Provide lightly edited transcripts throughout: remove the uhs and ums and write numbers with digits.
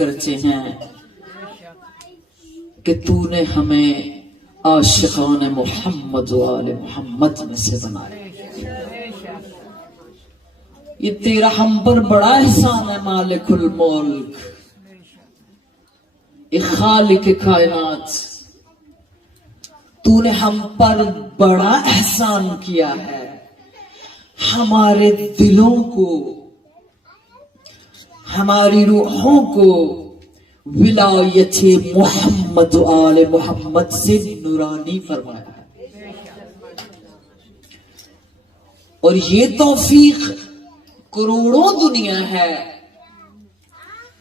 کرتے ہیں کہ تو نے ہمیں عاشقان محمد و آل محمد میں سے بنایا. یہ تیرا ہم پر بڑا احسان ہے مالک الملک، اے خالق کائنات. تو نے ہم پر بڑا احسان کیا ہے، ہمارے دلوں کو، ہماری روحوں کو ولایت محمد و آل محمد سے نورانی فرمایا ہے. اور یہ توفیق کروڑوں دنیا ہے.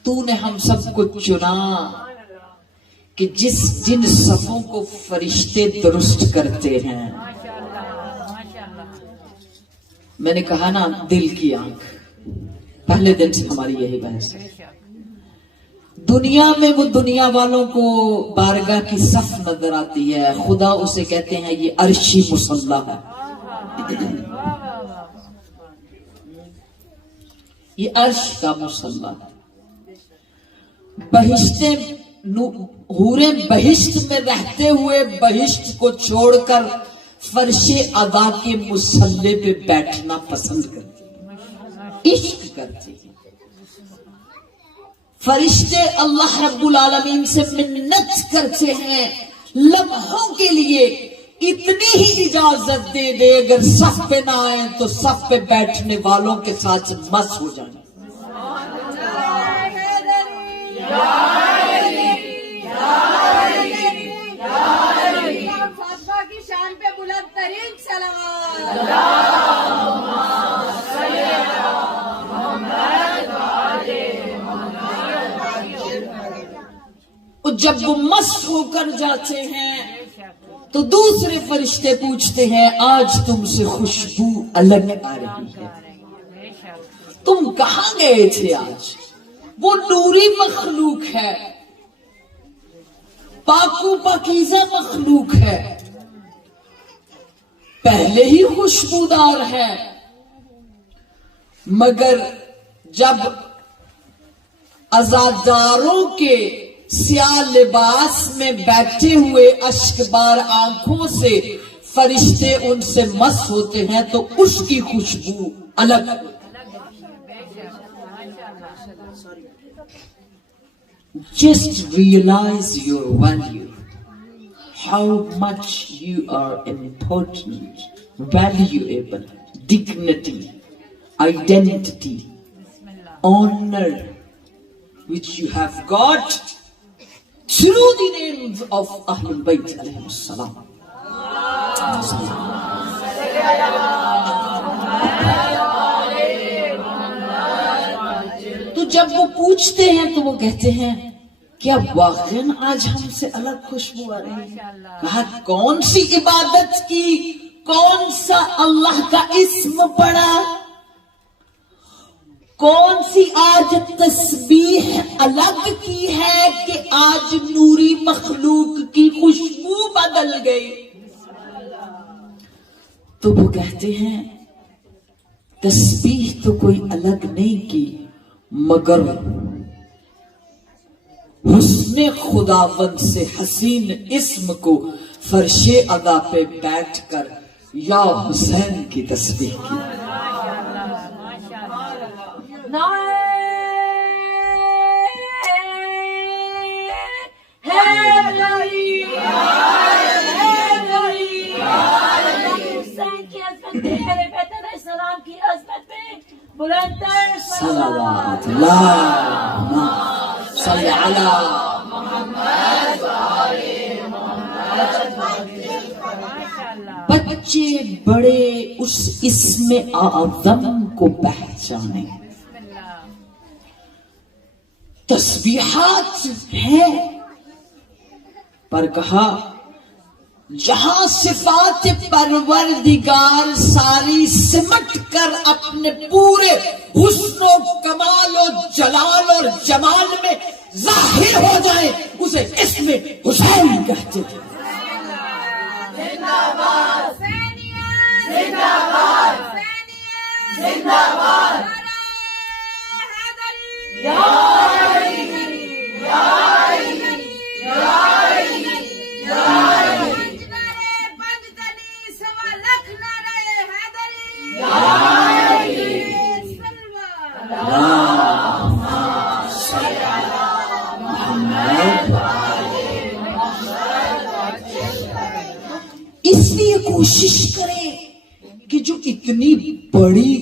تو نے ہم سب کو چنا کہ جن صفوں کو فرشتے درست کرتے ہیں. میں نے کہا نا دل کی آنکھ، پہلے دن سے ہماری یہی بحث ہے. دنیا میں وہ دنیا والوں کو بارگاہ کی صف نظر آتی ہے، خدا اسے کہتے ہیں یہ عرشی مصلی ہے. یہ عرش کا مصلی ہے. حوریں بہشت میں رہتے ہوئے بہشت کو چھوڑ کر فرش ادا کے مصلی پہ بیٹھنا پسند کرتی ہیں، عشق کرتی ہیں. فرشتے اللہ رب العالمین سے منت کرتے ہیں لمحوں کے لیے اتنی ہی اجازت دے دے، اگر صف پہ نہ آئیں تو صف پہ بیٹھنے والوں کے ساتھ مس ہو جائیں. فاطمہ کی شان پہ بلند ترین صلوات. جب وہ مست ہو کر جاتے ہیں تو دوسرے فرشتے پوچھتے ہیں آج تم سے خوشبو الگ آ رہی ہے، تم کہاں گئے تھے آج؟ وہ نوری مخلوق ہے، پاکو پاکیزہ مخلوق ہے، پہلے ہی خوشبودار ہے، مگر جب عزاداروں کے سیاہ لباس میں بیٹھے ہوئے اشک بار آنکھوں سے فرشتے ان سے مس ہوتے ہیں تو اس کی خوشبو الگ. Just realize your value, how much you are important, valuable, dignity, identity, honor, which you have got through the names of Ahlul Bayt alayhi salam. تو جب وہ پوچھتے ہیں تو وہ کہتے ہیں کیا واقعاً آج ہم سے الگ خوشبو آ رہی ہے؟ کہا کون سی عبادت کی، کون سا اللہ کا اسم پڑا، کون سی آج تسبیح الگ کی ہے کہ آج نوری مخلوق کی خوشبو بدل گئی. تو وہ کہتے ہیں تسبیح تو کوئی الگ نہیں کی، مگر حسن خداوند سے حسین اسم کو فرش ادا پہ بیٹھ کر یا حسین کی تسبیح کی. السلام کی عظمت میں بلند صلوات اللہم صلی علی محمد بچے بڑے اس اسم اعظم کو پہچانے. تسبیحات ہیں پر کہا جہاں صفات پروردگار ساری سمٹ کر اپنے پورے حسن و کمال و جلال اور جمال میں ظاہر ہو جائے اسے اسم حسین کہتے تھے. اس لیے کوشش کریں کہ جو اتنی بڑی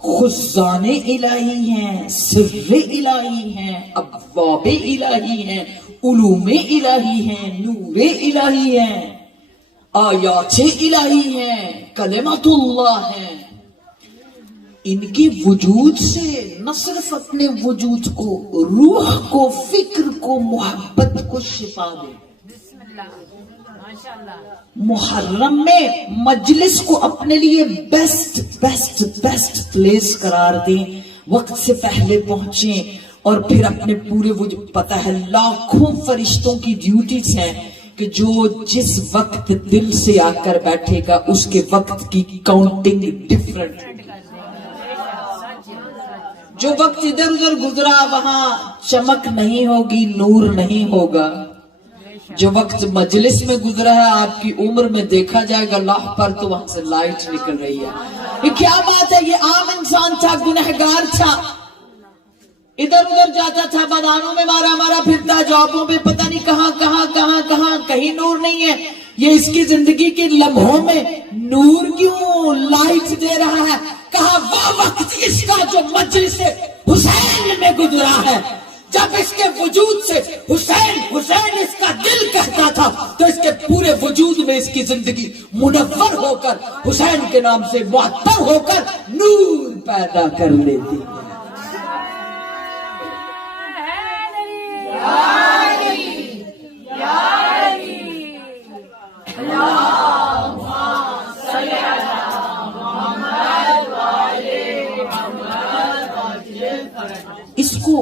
خزان الہی ہیں، سر الہی ہیں، ابواب الہی ہیں، علوم الہی ہیں، نور الہی ہیں، آیات الہی ہیں، کلمات اللہ ہیں، ان کے وجود سے نہ صرف اپنے وجود کو، روح کو، فکر کو، محبت کو شفا دے. محرم میں مجلس کو اپنے لیے بیسٹ پلیس قرار دیں، وقت سے پہلے پہنچیں، اور پھر اپنے پورے وجود، پتہ ہے لاکھوں فرشتوں کی ڈیوٹیز ہیں کہ جو جس وقت دل سے آ کر بیٹھے گا اس کے وقت کی کاؤنٹنگ ڈیفرنٹ. جو وقت ادھر ادھر گزرا وہاں چمک نہیں ہوگی، نور نہیں ہوگا. جو وقت مجلس میں گزرا ہے آپ کی عمر میں دیکھا جائے گا لاہ پر تو وہاں سے لائٹ نکل رہی ہے. یہ کیا بات ہے؟ یہ عام انسان تھا، گنہگار تھا، ادھر ادھر جاتا تھا، میدانوں میں مارا پھرتا، جابوں پہ پتہ نہیں کہاں، کہیں نور نہیں ہے. یہ اس کی زندگی کے لمحوں میں نور کیوں لائٹ دے رہا ہے؟ کہا وہ وقت اس کا جو مجلس حسین میں گزرا ہے، جب اس کے وجود سے حسین اس کا دل کہتا تھا تو اس کے پورے وجود میں اس کی زندگی منور ہو کر، حسین کے نام سے معطر ہو کر نور پیدا کر لیتی ہے. اس کو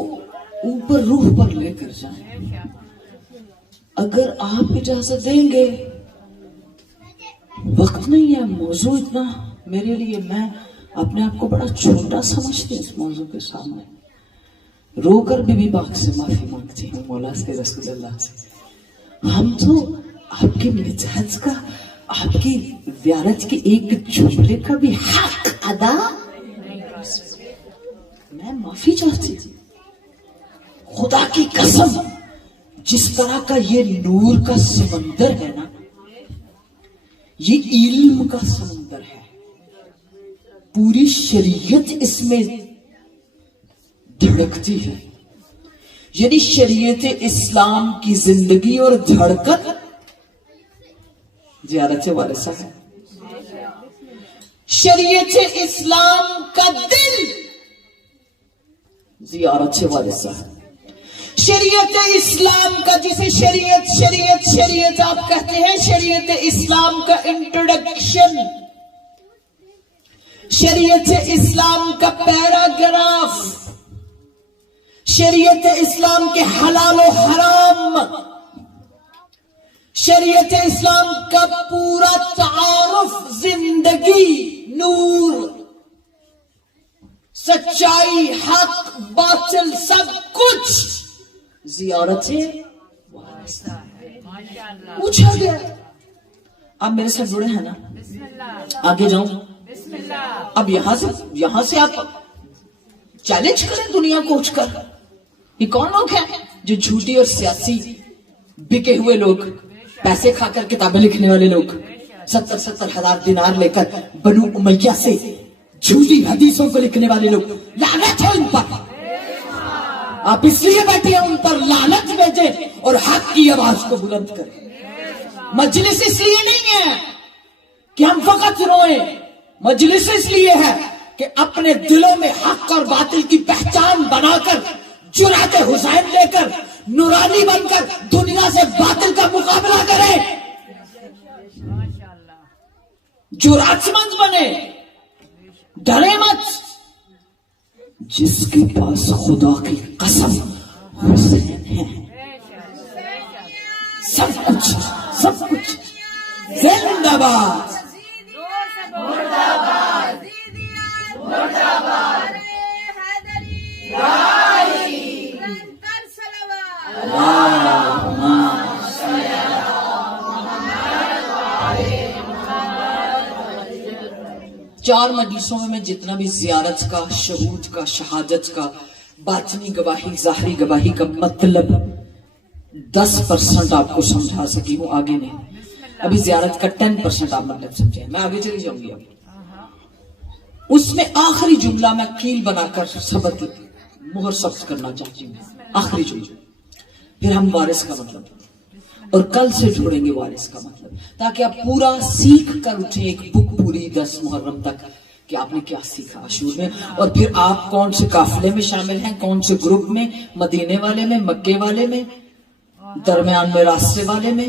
اوپر روح پر لے کر جائیں. اگر آپ اجازت دیں گے، وقت نہیں ہے، موضوع اتنا میرے لیے، میں اپنے آپ کو بڑا چھوٹا سمجھتی ہوں اس موضوع کے سامنے. رو کر بی پاک سے معافی مانگتی ہوں، مولا سے، رسول اللہ سے. ہم تو آپ کے مزاج کا، آپ کی زیارت کے ایک جملے کا بھی حق ادا. میں معافی چاہتی ہوں. خدا کی قسم، جس طرح کا یہ نور کا سمندر ہے نا، یہ علم کا سمندر ہے، پوری شریعت اس میں دھڑکتی ہے. یعنی شریعت اسلام کی زندگی اور دھڑکن زیارت وارثہ ہے. شریعت اسلام کا دل زیارت وارثہ ہے. شریعت اسلام کا، جسے شریعت آپ کہتے ہیں، شریعت اسلام کا انٹروڈکشن، شریعت اسلام کا پیراگراف، شریعت اسلام کے حلال و حرام، شریعت اسلام کا پورا تعارف، زندگی، نور، سچائی، حق، باطل، سب کچھ زیارت پوچھا گیا. آپ میرے ساتھ جڑے ہیں نا؟ آگے جاؤں. اب یہاں سے آپ چیلنج کریں دنیا کو اٹھ کر. یہ کون لوگ ہیں جو جھوٹی اور سیاسی بکے ہوئے لوگ، پیسے کھا کر کتابیں لکھنے والے لوگ، 70,000 دینار لے کر بنو امیہ سے جھوٹی حدیثوں کو لکھنے والے لوگ، لعنت ہے ان پر. آپ اس لیے بیٹھے ہیں، ان پر لعنت بھیجیں اور حق کی آواز کو بلند کریں. مجلس اس لیے نہیں ہے کہ ہم فقط روئیں، مجلس اس لیے ہے کہ اپنے دلوں میں حق اور باطل کی پہچان بنا کر، جرأت حسین لے کر، نورانی بن کر دنیا سے باطل کا مقابلہ کریں. جرأت مند بنے، ڈرے مت. جس کے پاس خدا کی قسم حسین ہے، سب کچھ زندہ باد. چار مجلسوں میں جتنا بھی زیارت کا، شہود کا، شہادت کا، باطنی گواہی، ظاہری گواہی کا مطلب 10% آپ کو سمجھا سکی ہوں, آگے نہیں. ابھی زیارت کا 10% آپ مطلب سمجھے, میں آگے چلی جاؤں گی. اب اس میں آخری جملہ میں کیل بنا کر سبق مہر سبز کرنا چاہتی ہوں, آخری جملہ, پھر ہم وارث کا مطلب اور کل سے جوڑیں گے وارث کا مطلب, تاکہ آپ پورا سیکھ کر اٹھیں ایک بک پوری 10 محرم تک کہ آپ نے کیا سیکھا عاشور میں, اور پھر آپ کون سے قافلے میں شامل ہیں, کون سے گروپ میں, مدینے والے میں, مکے والے میں, درمیان میں راستے والے میں,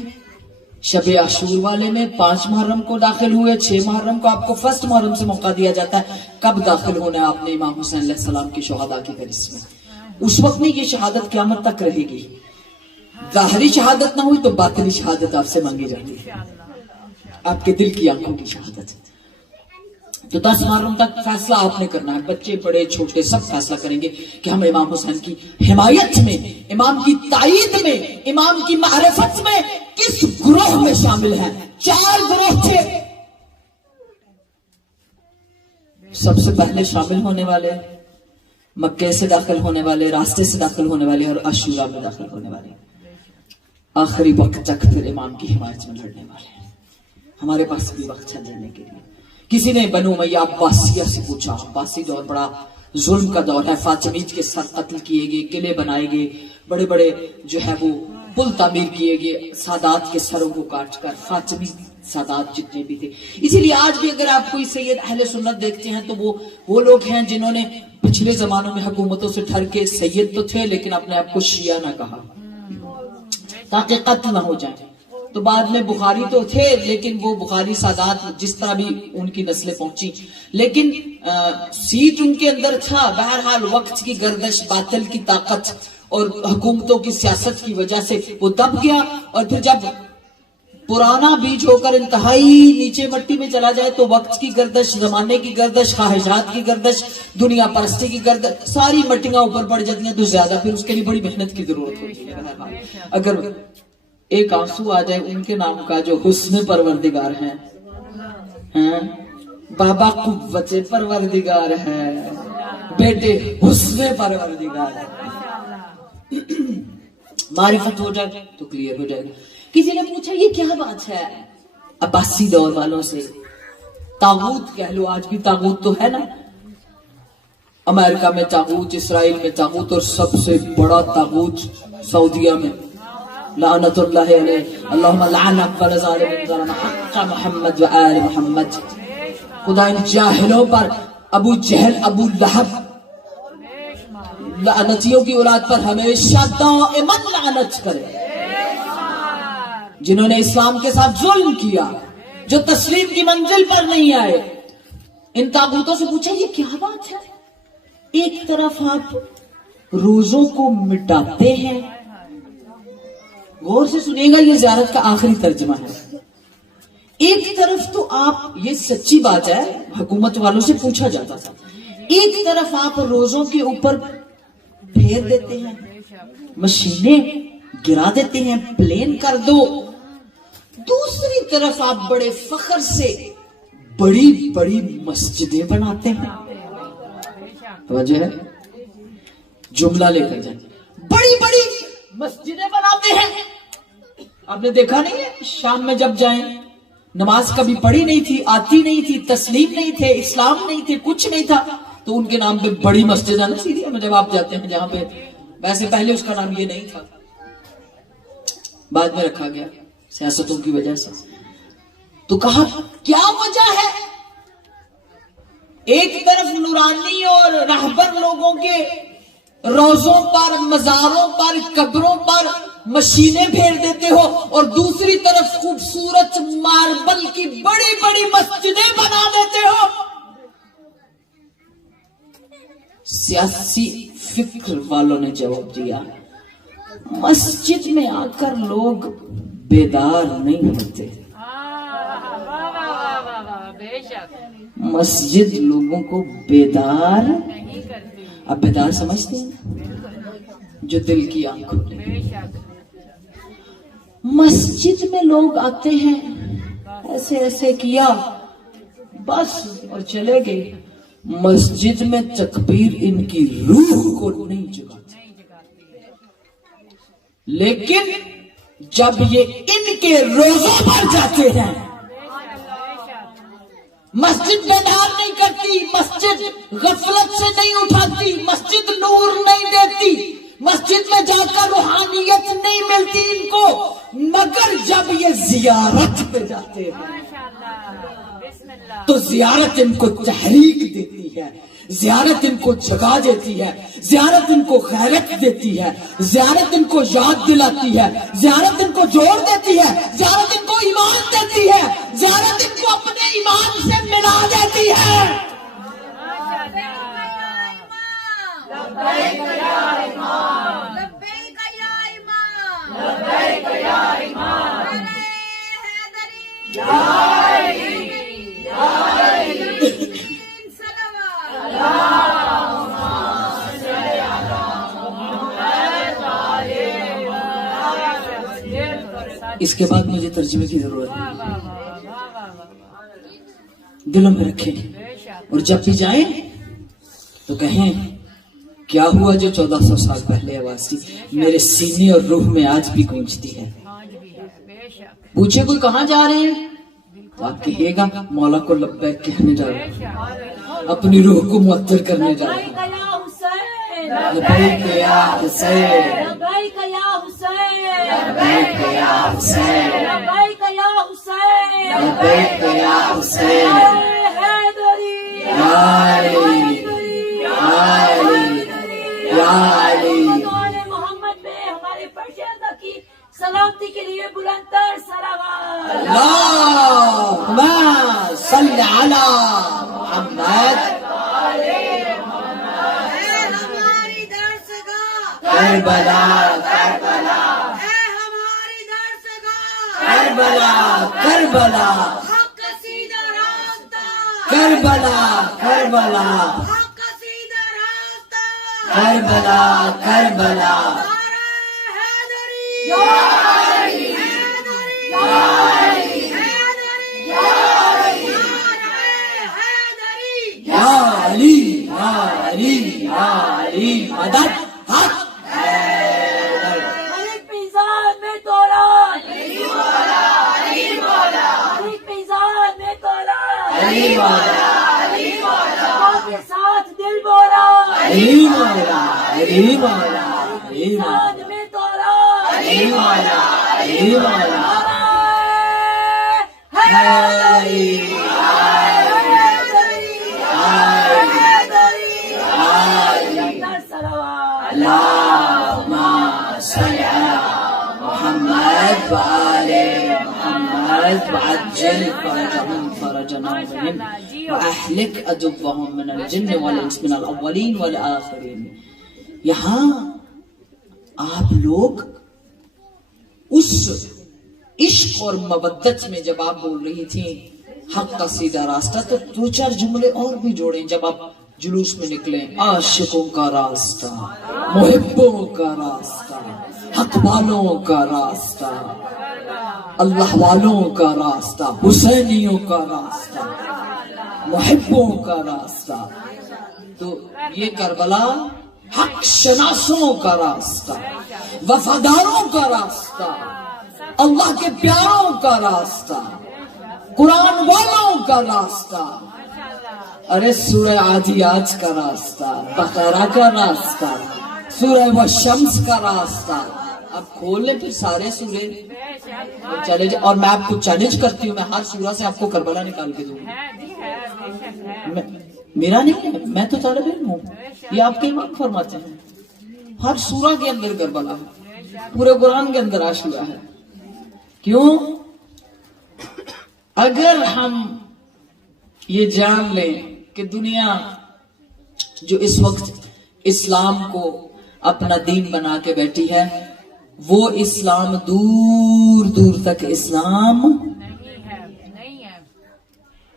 شب عاشور والے میں, 5 محرم کو داخل ہوئے, 6 محرم کو آپ کو فرسٹ محرم سے موقع دیا جاتا ہے, کب داخل ہونا ہے آپ نے امام حسین علیہ السلام کی شہداء کی فہرست میں. اس وقت میں یہ شہادت قیامت تک رہے گی. ظاہری شہادت نہ ہوئی تو باطنی شہادت آپ سے مانگی جاتی ہے, آپ کے دل کی آنکھوں کی شہادت. تو 10 محرم تک فیصلہ آپ نے کرنا ہے, بچے بڑے چھوٹے سب فیصلہ کریں گے کہ ہم امام حسین کی حمایت میں, امام کی تائید میں, امام کی معرفت میں کس گروہ میں شامل ہیں. 4 گروہ تھے. سب سے پہلے شامل ہونے والے, مکے سے داخل ہونے والے, راستے سے داخل ہونے والے, اور عاشورہ میں داخل ہونے والے. آخری وقت تک پھر امام کی حمایت میں لڑنے والے. ہمارے پاس بھی وقت ہے دینے کے لیے. کسی نے بنو امیہ عباسیہ سے پوچھا, عباسی دور بڑا ظلم کا دور ہے, فاطمیج کے سر قتل کیے گئے, قلعے بنائے گئے, بڑے بڑے جو ہے وہ پل تعمیر کیے گئے, سادات کے سروں کو کاٹ کر, فاطمی سادات جتنے بھی تھے. اسی لیے آج بھی اگر آپ کوئی سید اہل سنت دیکھتے ہیں تو وہ لوگ ہیں جنہوں نے پچھلے زمانوں میں حکومتوں سے ڈر کے سید تو تھے لیکن اپنے آپ کو شیعہ نہ کہا تاکہ قتل نہ ہو جائے. تو بعد میں بخاری تو تھے لیکن وہ بخاری سادات جس طرح بھی ان کی نسلیں پہنچی, لیکن سیٹ ان کے اندر تھا. بہرحال وقت کی گردش, باطل کی طاقت اور حکومتوں کی سیاست کی وجہ سے وہ دب گیا, اور پھر جب پرانا بیج ہو کر انتہائی نیچے مٹی میں چلا جائے تو وقت کی گردش, زمانے کی گردش, خواہشات کی گردش, دنیا پرستی کی گردش, ساری مٹیاں اوپر پڑ جاتی ہیں تو زیادہ پھر اس کے لیے بڑی محنت کی ضرورت ہوتی ہے. اگر ایک آنسو آ جائے ان کے نام کا جو حسن پروردگار ہیں, بابا قوت پروردگار ہے, بیٹے حسن پروردگار ہے, معرفت ہو جائے تو کلیئر ہو جائے گا. کسی نے پوچھا یہ کیا بات ہے عباسی دور والوں سے, طاغوت کہہ لو, آج بھی طاغوت تو ہے نا, امریکہ میں طاغوت, اسرائیل میں طاغوت, اور سب سے بڑا طاغوت سعودیہ میں لعنت اللہ علیہ, اللہم لعن اکبر ظالم ظلم حق محمد و آل محمد. خدا ان جاہلوں پر, ابو جہل, ابو لہب, لعنتیوں کی اولاد پر ہمیشہ دائما لعنت کرے, جنہوں نے اسلام کے ساتھ ظلم کیا, جو تسلیم کی منزل پر نہیں آئے. ان طاغوتوں سے پوچھا یہ کیا بات ہے, ایک طرف آپ روزوں کو مٹاتے ہیں, غور سے سنیے گا یہ زیارت کا آخری ترجمہ ہے, ایک طرف تو آپ, یہ سچی بات ہے, حکومت والوں سے پوچھا جاتا تھا, ایک طرف آپ روزوں کے اوپر پھیر دیتے ہیں, مشینیں گرا دیتے ہیں, پلین کر دو, دوسری طرف آپ بڑے فخر سے بڑی بڑی مسجدیں بناتے ہیں. وجہ ہے جملہ لے کر جائیں, بڑی بڑی مسجدیں بناتے ہیں. آپ نے دیکھا نہیں ہے شام میں جب جائیں, نماز کبھی پڑھی نہیں تھی, آتی نہیں تھی, تسلیم نہیں تھے, اسلام نہیں تھے, کچھ نہیں تھا, تو ان کے نام پہ بڑی مسجد ہے نا سیریا میں جب آپ جاتے ہیں, جہاں پہ ویسے پہلے اس کا نام یہ نہیں تھا, بعد میں رکھا گیا سیاستوں کی وجہ سے. تو کہا کیا وجہ ہے, ایک طرف نورانی اور رہبر لوگوں کے روزوں پر, مزاروں پر, قبروں پر مشینیں پھیر دیتے ہو, اور دوسری طرف خوبصورت ماربل کی بڑی بڑی مسجدیں بنا دیتے ہو. سیاسی فکر والوں نے جواب دیا, مسجد میں آ کر لوگ بیدار نہیں ہوتے, مسجد لوگوں کو بیدار, اب بیدار سمجھتے ہیں جو دل کی آنکھوں نے. مسجد میں لوگ آتے ہیں, ایسے ایسے کیا بس اور چلے گئے, مسجد میں تکبیر ان کی روح کو نہیں جگاتی. لیکن جب یہ ان کے روزوں پر جاتے ہیں، مسجد بیدار نہیں کرتی، مسجد غفلت سے نہیں اٹھاتی، مسجد نور نہیں دیتی، مسجد میں جا کر روحانیت نہیں ملتی ان کو، مگر جب یہ زیارت پہ جاتے ہیں تو زیارت ان کو تحریک دیتی ہے، زیارت ان کو جگا دیتی ہے، زیارت ان کو غیرت دیتی ہے، زیارت ان کو یاد دلاتی ہے، زیارت ان کو جوڑ دیتی ہے، زیارت ان کو ایمان دیتی ہے، زیارت ان کو اپنے ایمان سے ملا دیتی ہے۔ اس کے بعد مجھے ترجمے کی ضرورت ہے، دلوں میں رکھیں اور جب بھی جائیں تو کہیں کیا ہوا جو 1400 سال پہلے آواز تھی میرے سینے اور روح میں آج بھی گونجتی ہے۔ پوچھے کوئی کہاں جا رہے ہیں تو آپ کہیے گا مولا کو لبیک کہنے جا رہے ہیں، اپنی روح کو معطر کرنے جا رہے ہیں۔ لبیک یا حسین، لبیک یا حسین، لبیک یا حسین، لبیک یا حسین، لبیک یا حسین، حیدری، یا علی، یا علی، یا علی۔ محمد میں ہمارے فرزندہ کی سلامتی کے لیے بلند تر صلوات۔ اللہم صلی علی محمد۔ کربلا کربلا، ہماری درسگاہ کربلا کربلا، حق کا سیدھا راستہ، کربلا کربلا، حق کا سیدھا راستہ، کربلا کربلا۔ حیدری، حیدری، حیدری، حیدری، یا علی یا علی یا علی، مدد حق علی میزان میں تولا، علی مولا، علی مولا، علی میزان میں تولا، علی مولا، علی مولا، کے ساتھ دل بولا، علی مولا، علی مولا، علی مولا، میزان میں تولا، علی مولا، علی مولا۔ حیدری، اللہم صلی علی محمد وآل محمد وعجل فرجهم فرجنا بهم وأهلك عدوهم من الجن والإنس من الأولين والآخرين۔ یہاں آپ لوگ اس عشق اور مودت میں جب آپ بول رہی تھیں حق کا سیدھا راستہ، تو دو چار جملے اور بھی جوڑیں جب آپ جلوس میں نکلیں۔ عاشقوں کا راستہ، محبوں کا راستہ، حق والوں کا راستہ، اللہ والوں کا راستہ، حسینیوں کا راستہ، محبوں کا راستہ۔ تو یہ کربلا حق شناسوں کا راستہ، وفاداروں کا راستہ، اللہ کے پیاروں کا راستہ، قرآن والوں کا راستہ، ارے سورہ عادیات کا راستہ، بقرہ کا راستہ، سورہ والشمس کا راستہ۔ اب کھول لیں پھر سارے سورے چلے جائے، اور میں آپ کو چیلنج کرتی ہوں، میں ہر سورہ سے آپ کو کربلا نکال کے دوں گا۔ میرا نہیں ہے، میں تو طالب علم ہوں، یہ آپ کے امام فرماتے ہیں۔ ہر سورہ کے اندر کربلا ہے، پورے قرآن کے اندر عاشورہ ہے۔ کیوں؟ اگر ہم یہ جان لیں کہ دنیا جو اس وقت اسلام کو اپنا دین بنا کے بیٹھی ہے، وہ اسلام دور دور تک اسلام نہیں ہے،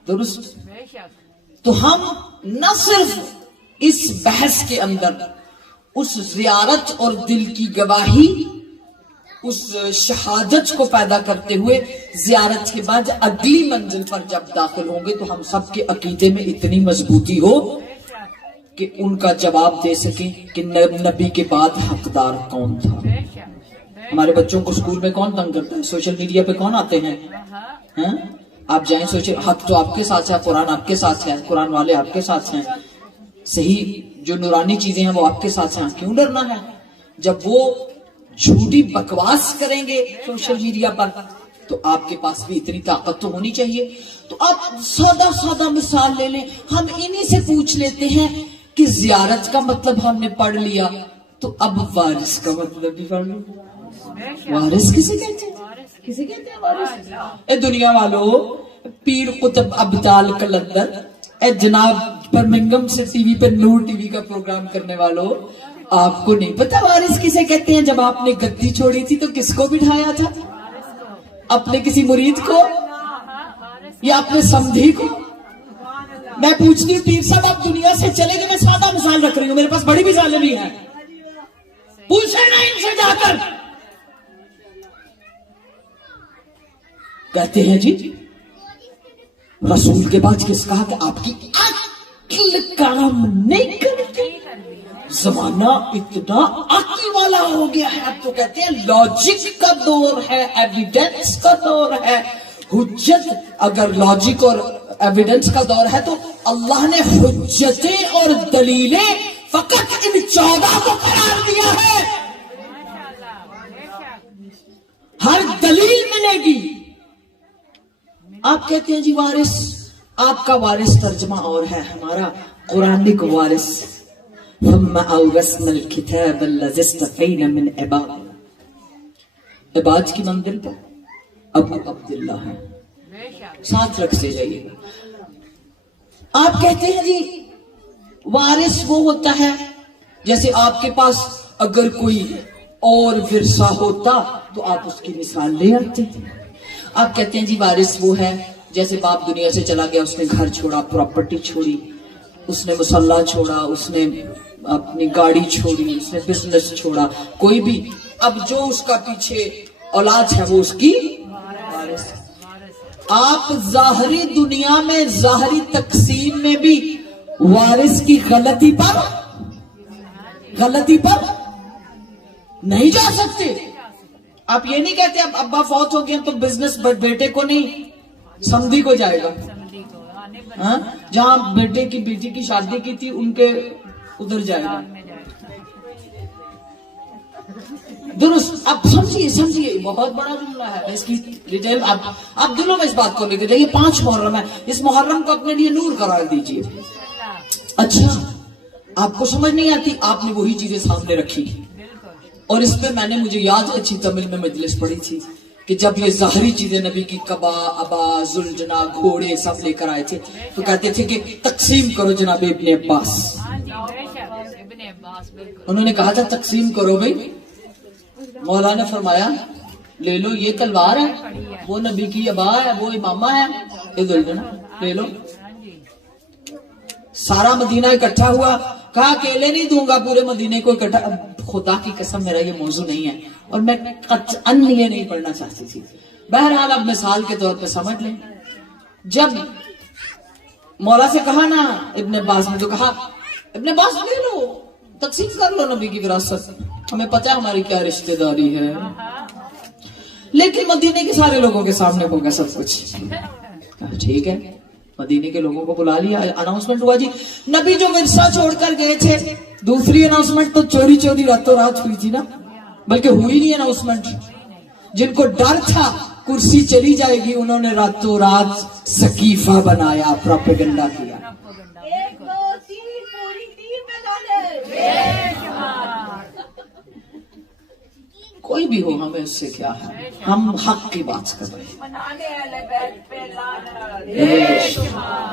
درست۔ بے شک۔ تو ہم نہ صرف اس بحث کے اندر اس زیارت اور دل کی گواہی، اس شہادت کو پیدا کرتے ہوئے زیارت کے بعد اگلی منزل پر جب داخل ہوں گے تو ہم سب کے عقیدے میں اتنی مضبوطی ہو کہ ان کا جواب دے سکیں کہ نبی کے بعد حقدار کون تھا۔ ہمارے بچوں کو اسکول میں کون تنگ کرتا ہے؟ سوشل میڈیا پہ کون آتے ہیں؟ ہاں؟ آپ جائیں سوچیں، حق تو آپ کے ساتھ ہے، قرآن آپ کے ساتھ ہے، قرآن والے آپ کے ساتھ ہیں، صحیح جو نورانی چیزیں ہیں وہ آپ کے ساتھ ہیں، کیوں ڈرنا ہے؟ جب وہ جھوٹی بکواس کریں گے سوشل میڈیا پر تو آپ کے پاس بھی اتنی طاقت تو ہونی چاہیے. تو آپ سادہ مثال لے لیں، ہم انہی سے پوچھ لیتے ہیں کہ زیارت کا مطلب ہم نے پڑھ لیا تو اب وارث کا مطلب بھی پڑھ لو. وارث کسے کہتے ہیں؟ کسے کہتے ہیں وارث؟ اے دنیا والو، پیر قطب ابدال کلندر، اے جناب برمنگم سے ٹی وی پہ نور ٹی وی کا پروگرام کرنے والوں، آپ کو نہیں پتا وارث کسے کہتے ہیں؟ جب آپ نے گدی چھوڑی تھی تو کس کو بٹھایا تھا؟ اپنے کسی مرید کو یا اپنے سمدھی کو؟ میں پوچھتی ہوں پیر صاحب آپ دنیا سے چلے گئے، میں سادہ مثال رکھ رہی ہوں، میرے پاس بڑی مثالیں بھی ہیں، پوچھے نا ان سے جا کر. کہتے ہیں جی رسول کے بعد کس کہا کہ آپ کی عقل کام نہیں کرتی، زمانہ اتنا عقل والا ہو گیا ہے، اب تو کہتے ہیں لاجک کا دور ہے، ایویڈنس کا دور ہے، حجت. اگر لاجک اور ایویڈنس کا دور ہے تو اللہ نے حجتیں اور دلیلیں فقط ان 14 کو قرار دیا ہے، ہر دلیل ملے گی. آپ کہتے ہیں جی وارث، آپ کا وارث ترجمہ اور ہے، ہمارا قرآنک وارث. ثم اورثنا الكتاب الذي اصطفينا من عبادنا. عباد کی منزل پر ابو عبداللہ ہے، ساتھ رکھ سے جائیے گا. آپ کہتے ہیں جی وارث وہ ہوتا ہے جیسے آپ کے پاس اگر کوئی اور ورثہ ہوتا تو آپ اس کی مثال لے آتے. آپ کہتے ہیں جی وارث وہ ہے جیسے باپ دنیا سے چلا گیا، اس نے گھر چھوڑا، پراپرٹی چھوڑی، اس نے مصلہ چھوڑا، اس نے اپنی گاڑی چھوڑی، اس نے بزنس چھوڑا، کوئی بھی، اب جو اس کا پیچھے اولاد ہے وہ اس کی وارث. آپ ظاہری دنیا میں ظاہری تقسیم میں بھی وارث کی غلطی پر نہیں جا سکتے. آپ یہ نہیں کہتے اب ابا فوت ہو گیا تو بزنس بیٹے کو نہیں سمدھی کو جائے گا. ہاں، جہاں بیٹے کی بیٹی کی شادی کی تھی ان کے ادھر جائے گا. درست. اب سمجھیے بہت بڑا جملہ ہے اس کی ڈیٹیل. آپ دلوں میں اس بات کو لے کے جائیے. 5 محرم ہے، اس محرم کو اپنے لیے نور قرار دیجیے. اچھا آپ کو سمجھ نہیں آتی، آپ نے وہی چیزیں سامنے رکھی، اور اس پہ میں نے، مجھے یاد اچھی تمل میں مجلس پڑھی تھی کہ جب یہ ظاہری چیزیں نبی کی قبا، ابا، زلجنا، گھوڑے سب لے کر آئے تھے تو کہتے تھے کہ تقسیم کرو جناب ابن عباس. انہوں نے کہا تھا تقسیم کرو بھائی. مولا نے فرمایا لے لو، یہ تلوار ہے، وہ نبی کی ابا ہے، وہ امامہ ہے، یہ زلجنا لے لو. سارا مدینہ اکٹھا ہوا، کہا اکیلے نہیں دوں گا، پورے مدینے کو اکٹھا. خدا کی قسم میرا یہ موضوع نہیں ہے اور میں قطعاً یہ نہیں پڑھنا چاہتی تھی. بہرحال اب مثال کے طور پہ سمجھ لیں، جب مولا سے کہا نا ابن عباس نے، تو کہا ابن عباس لے لو، تقسیم کر لو نبی کی وراثت، ہمیں پتہ ہے ہماری کیا رشتہ داری ہے. لیکن مدینے کے سارے لوگوں کے سامنے ہوگا سب کچھ. ٹھیک ہے، مدینے کے لوگوں کو بلا لیا، اناؤنسمنٹ ہوا جی نبی جو ورثہ چھوڑ کر گئے تھے. دوسری اناؤنسمنٹ تو چوری راتوں رات ہوئی تھی نا، بلکہ ہوئی نہیں اناؤنسمنٹ. جن کو ڈر تھا کرسی چلی جائے گی انہوں نے راتوں رات سقیفہ بنایا، پروپیگنڈا کیا. کوئی بھی ہو ہمیں اس سے کیا ہے، ہم حق کی بات کر رہے ہیں.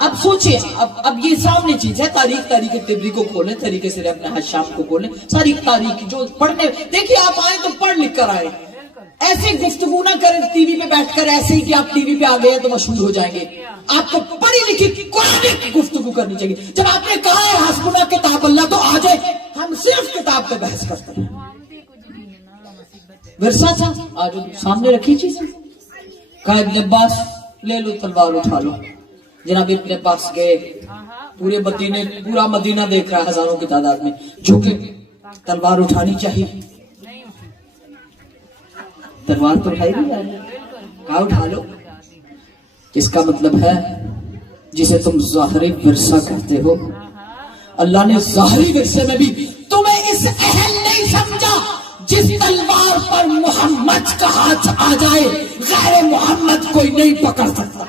اب سوچیں، اب یہ سامنے چیز ہے، تاریخ تبری کو کھولیں، طریقے سے اپنے حشام کو کھولیں، ساری تاریخ جو پڑھنے. دیکھیے آپ آئے تو پڑھ لکھ کر آئے، ایسے گفتگو نہ کریں ٹی وی پہ بیٹھ کر ایسے ہی کہ آپ ٹی وی پہ آ گئے تو مشہور ہو جائیں گے. آپ کو پڑھی لکھی قرآن گفتگو کرنی چاہیے. جب آپ نے کہا ہے حسبنا کتاب اللہ تو آ جائے، ہم صرف کتاب پہ بحث کرتے ہیں. ورثہ تھا، آج سامنے رکھی چیزیں. کہا ابن عباس لے لو تلوار اٹھا لو. جناب ابن عباس گئے، پورا مدینہ دیکھ رہا ہے ہزاروں کی تعداد میں، جو کہ تلوار اٹھانی چاہیے. تلوار تو اٹھائی نہیں، کہا اٹھا لو. اس کا مطلب ہے جسے تم ظاہری ورثہ کہتے ہو، اللہ نے ظاہری ورثے میں بھی تمہیں اس اہل نہیں سمجھا جس تلوار پر محمد کا ہاتھ آ جائے غیر محمد کوئی نہیں پکڑ سکتا.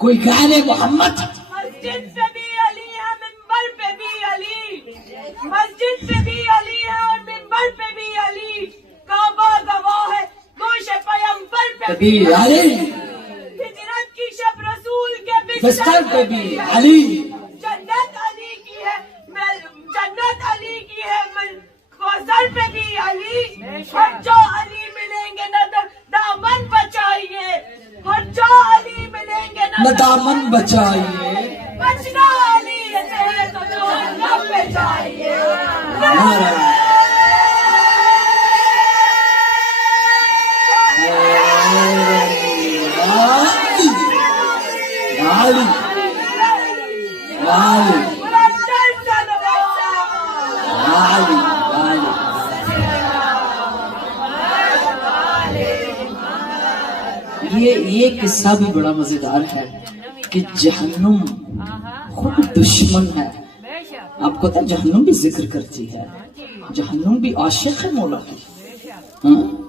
کوئی غیر محمد مسجد پہ بھی علی ہے، منبر پہ بھی علی، مسجد پہ بھی علی ہے اور منبر پہ بھی علی، کعبہ گواہ ہے، گوش پیغمبر پہ بھی علی، ہجرت کی شب رسول کے بستر پہ بھی علی، جنت علی کی ہے، جنت علی کی ہے، کوثر پہ بھی علی. اور جو علی ملیں گے نہ دامن بچائیے، اور جو علی ملیں گے نہ دامن بچائیے، بچنا علی ہے تو جہنم پہ جائیے. علی علی علی علی. یہ قصہ بھی بڑا مزیدار ہے کہ جہنم خود دشمن ہے. آپ کو پتا جہنم بھی ذکر کرتی ہے، جہنم بھی عاشق ہے مولا کی،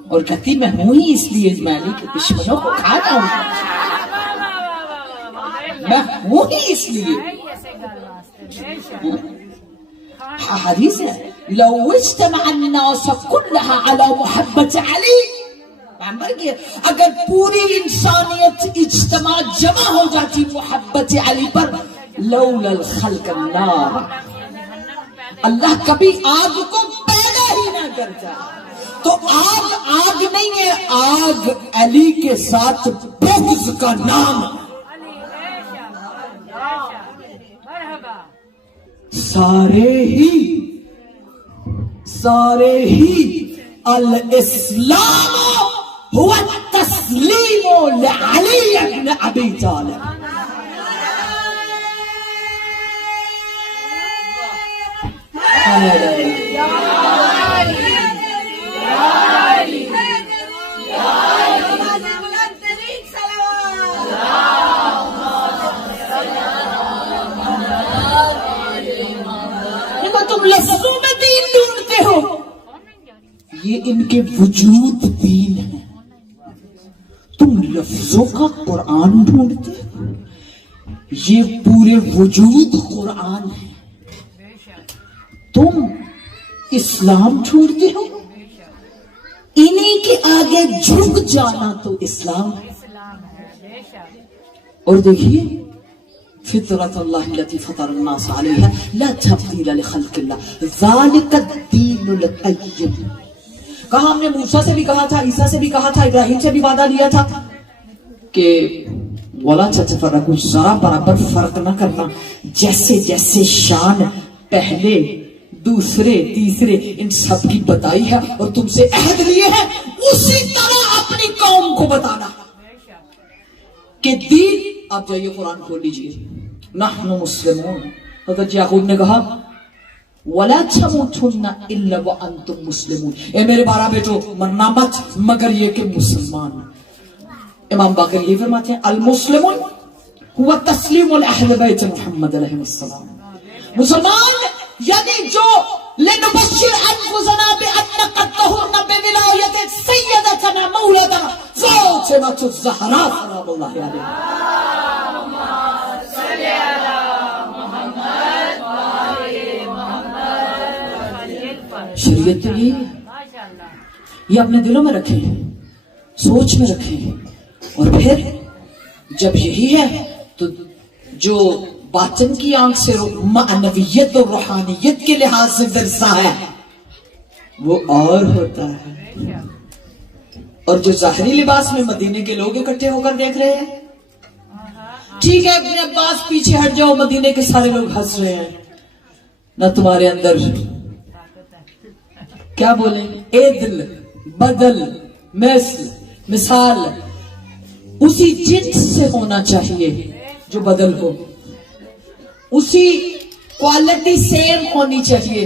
اور کہتی میں ہوں ہی اس لیے میں علی کے دشمنوں کو کھا جاؤں، میں ہوں ہی اس لیے. حدیث ہے لو اجتمع الناس كلها على محبت علی، اگر پوری انسانیت اجتماع جمع ہو جاتی محبت علی پر، لولا الخلق النار، اللہ کبھی آگ کو پیدا ہی نہ کرتا. تو آگ نہیں ہے، آگ علی کے ساتھ بغض کا نام. سارے ہی الاسلام هو التسلیم لعلی ابن ابی طالب. تم لفظوں میں دین ڈھونڈتے ہو، یہ ان کے وجود دین ہے. تم لفظوں کا قرآن ڈھونڈتے ہو، یہ پورے وجود قرآن ہے. تم اسلام ڈھونڈتے ہو، انہی کے آگے جھک جانا تو اسلام ہے. اور دیکھیے فطرت اللہ التي فطر الناس عليها لا تبديل لخلق الله ذلك الدين القيم. کہا ہم نے موسیٰ سے بھی کہا تھا، عیسیٰ سے بھی کہا تھا، ابراہیم سے بھی وعدہ لیا تھا کہ وَلَا تَتَفَرَّقُوا، ذرا برابر فرق نہ کرنا. جیسے جیسے شان پہلے دوسرے تیسرے ان سب کی بتائی ہے اور تم سے عہد لیے ہیں، اسی طرح اپنی قوم کو بتانا کہ دین. آپ جائیے قرآن کھول لیجئے، نحن مسلمون. حضرت یعقوب نے کہا وَلَا تَمُوتُنَّ إِلَّا وَأَنْتُمْ مُسْلِمُونَ، اے میرے 12 بیٹو مرنا مت مگر یہ کہ مسلمان. امام باقر یہ فرماتے ہیں المسلمون هو تسلیم العہد بیت محمد علیہ السلام. مسلمان یعنی جو لنبشر انفسنا بأن قد طهرنا بولایت سیدتنا مولاتنا فاطمة الزہراء سلام اللہ علیہا. شریعت تو یہ اپنے دلوں میں رکھیں، سوچ میں رکھیں، اور پھر جب یہی ہے تو جو باطن کی آنکھ سے معنویت اور روحانیت کے لحاظ سے ورثہ ہے وہ اور ہوتا ہے. اور جو ظاہری لباس میں مدینے کے لوگ اکٹھے ہو کر دیکھ رہے ہیں، ٹھیک ہے ابن عباس پیچھے ہٹ جاؤ، مدینے کے سارے لوگ ہنس رہے ہیں، نہ تمہارے اندر کیا بولیں عدل، بدل، مثل، مثال اسی جنس سے ہونا چاہیے جو بدل ہو، اسی کوالٹی سیم ہونی چاہیے.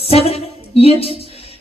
7 years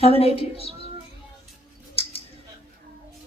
7-8 years।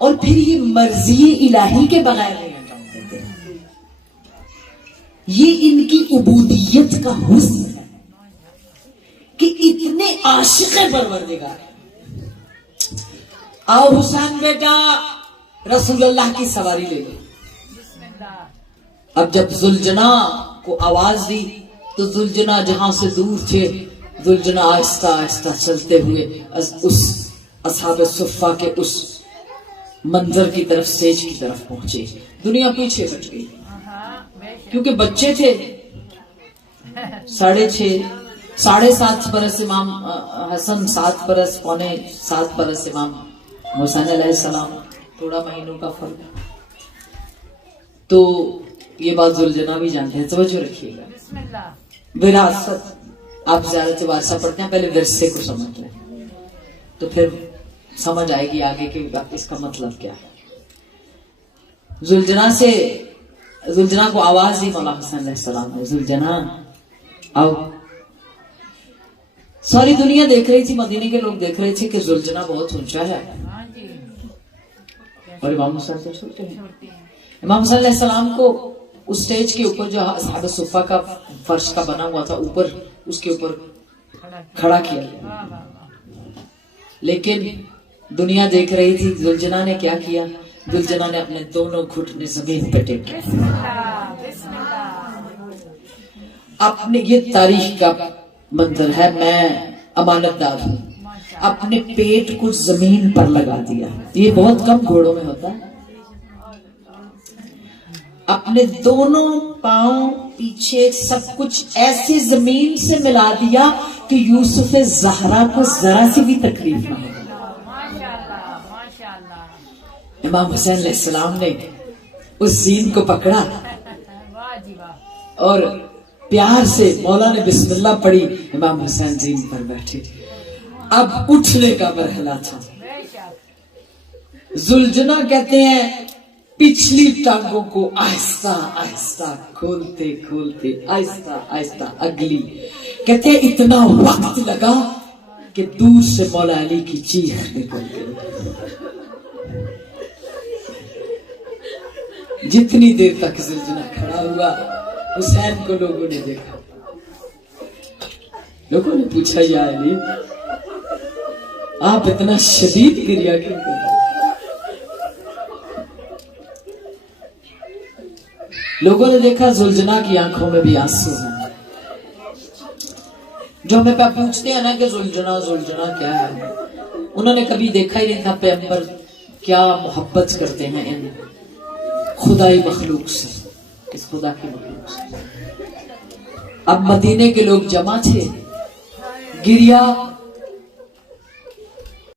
اور پھر یہ مرضی الہی کے بغیر نہیں انجام دیتے. یہ ان کی عبودیت کا حسن ہے کہ اتنے عاشق پروردگار. آؤ حسین بیٹا رسول اللہ کی سواری لے لو. اب جب ذوالجنا کو آواز دی تو ذوالجنا جہاں سے دور تھے، ذوالجنا آہستہ آہستہ چلتے ہوئے اس اصحاب صفہ کے اس منظر کی طرف، سٹیج کی طرف پہنچے. دنیا پیچھے بچ گئی کیونکہ بچے تھے. 6.5 7.5 برس امام حسن، 7 برس، پونے 7 برس امام حسین علیہ السلام، تھوڑا مہینوں کا فرق. تو یہ بات ذوالجنا بھی جانتے ہیں. توجہ رکھیے گا. وراثت، آپ زیارت وارثہ پڑھتے ہیں، پہلے ورثے کو سمجھ لیں تو پھر سمجھ آئے گی آگے کہ اس کا مطلب کیا ہے. ذوالجنا کو آواز دی مولا حسین علیہ السلام نے، ذوالجنا آؤ. ساری دنیا دیکھ رہی تھی، مدینے کے لوگ دیکھ رہے تھے کہ ذوالجنا بہت اونچا ہے اور امام حسین سے چھوٹے ہیں. امام حسین علیہ السلام کو اس سٹیج کے اوپر جو اصحاب صفہ کا فرش کا بنا ہوا تھا، اوپر اس کے اوپر کھڑا کیا گیا. لیکن دنیا دیکھ رہی تھی. ذوالجنا نے کیا کیا؟ ذوالجنا نے اپنے دونوں گھٹنے زمین پہ ٹیکے. اپنے یہ تاریخ کا منظر ہے. میں امانت دار ہوں، اپنے پیٹ کو زمین پر لگا دیا. یہ بہت کم گھوڑوں میں ہوتا ہے. اپنے دونوں پاؤں پیچھے سب کچھ ایسی زمین سے ملا دیا کہ یوسف زہرا کو ذرا سی بھی تکلیف نہ ہو. امام حسین علیہ السلام نے اس زین کو پکڑا اور پیار سے مولا نے بسم اللہ پڑھی. امام حسین زین پر بیٹھے. اب اٹھنے کا مرحلہ تھا. ذوالجنا کہتے ہیں پچھلی ٹانگوں کو آہستہ آہستہ کھولتے کھولتے آہستہ آہستہ اگلی. کہتے ہیں اتنا وقت لگا کہ دور سے مولا علی کی چیخ نکل گئی. جتنی دیر تک ذوالجنا کھڑا ہوا، حسین کو لوگوں نے دیکھا. لوگوں نے پوچھا یا علی آپ اتنا شدید گریہ کیوں کر رہے؟ لوگوں نے دیکھا ذوالجنا کی آنکھوں میں بھی آنسو ہیں. جو ہمیں پوچھتے ہیں نا کہ ذوالجنا کیا ہے، انہوں نے کبھی دیکھا ہی نہیں تھا پیغمبر کیا محبت کرتے ہیں ان خدائی مخلوق سے، اس خدا کی مخلوق سے. اب مدینے کے لوگ جمع تھے، گریہ